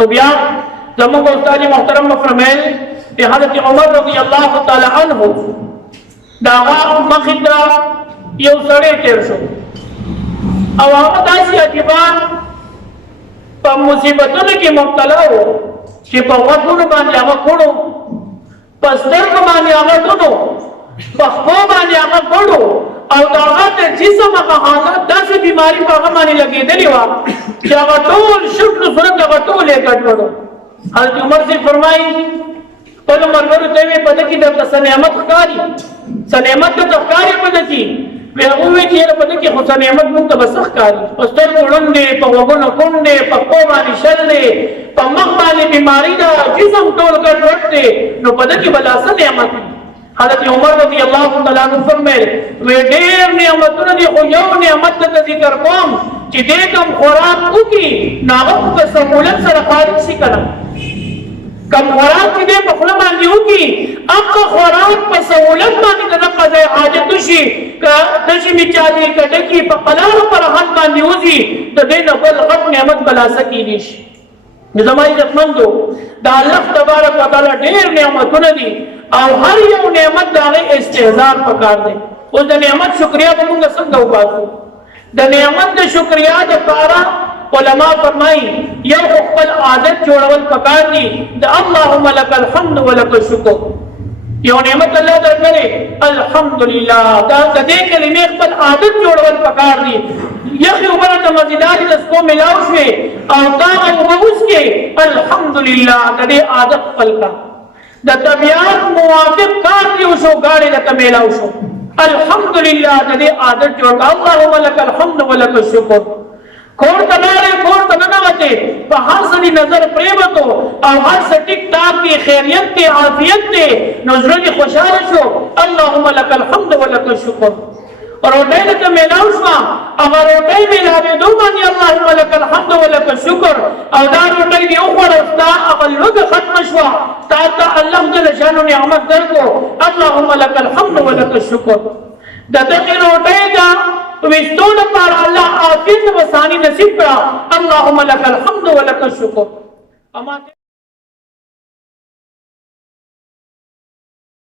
تو بیا زموږ استاد محترم فرمایل چې حضرت عمر رضی الله تعالی عنہ دا مخې ته یو سړی تیر شو او هغه داسې عجیبه په مصیبتونو کې مبتلا و چې په غوږونو باندې هغه کړو، په سترګو باندې هغه ډډو، په خپو باندې هغه کړو او د هغه د جسم هغه حالت داسې بیماري په هغه باندې لګېدلې وه چې هغه ټول شکل صورت هغه ټول یې ګډوډ. حضرت عمر سے فرمایي خپلو ملګرو ته یې په ده کې درته څه نعمت ښکاري، څه نعمت درته ښکاري په ده کې؟ وی هغه وویل چې یاره په ده کې خو څه نعمت موږ ته به څه ښکاري؟ په سترګو ړوند دی، په غوږونو کوڼ دی، په پښو باندې شل دی، په مخ باندې بیماري ده، جسم ټول ګډوډ دی، نو په ده کې به لا څه نعمت وي؟ حضرت عمر رضی الله تعالی عنہ فرمایل وی ډېر نعمتونه دي خو یو نعمت درته ذکر کوم چې دې کم خوراک وکړي نو هغه په سهولت سره خارج شي که نه؟ کم خوراک چې دی په خوله باندې وکړي هغه خوراک په سهولت باندې د ده قضای حاجت وشي، که تشي مې چا دی که ډکي په قلارو پر حد باندې وځي د دې نه بل غټ نعمت بلا څه کیدی شي. زما عزتمندو د الله تبارک وتعالی ډېر نعمتونه دي او هر یو نعمت د هغې استحضار پکار دی. اوس د نعمت شکریا به مونږ څنګه وباسو؟ د نعمت د شکریا دپاره علما فرمایي یو خپل عادت جوړول پکار دي د اللهم لک الحمد ولک الشکر. یو نعمت الله درکړې الحمدلله دا د دې کلمې خپل عادت جوړول پکار دي. یخې اوبه ته مزیدارې د څښو میلاو شوې او دا اوبه وڅښې الحمدلله د دې عادت خپل کړه. د طبیعت موافق کار دی وشو ګاډی درته میلاو شو الحمدلله د دې عادت جوړ کړه اللهم لک الحمد ولک الشکر. کور ته لاړې کور ته ننوتې په هر څه دې نظر پرېوتو او هر څه ټیک ټاک دی خیریت دی عافیت دی نو زړه دې خوشحاله شو اللهم لک الحمد ولک الشکر. روټۍ درته میلاو شوه هغه روټۍ میلاوېدو باندې اللهم لک الحمد ولک الشکر او دا روټۍ دې وخوړه ستا هغه لوږه ختمه شوه تا ته الله جل شانو نعمت درکړو اللهم لک الحمد ولک الشکر. د دغې روټۍ ده ویستو لپاره الله عافیت و ثاني نصیب کړه اللهم لک الحمد ولک الشکر.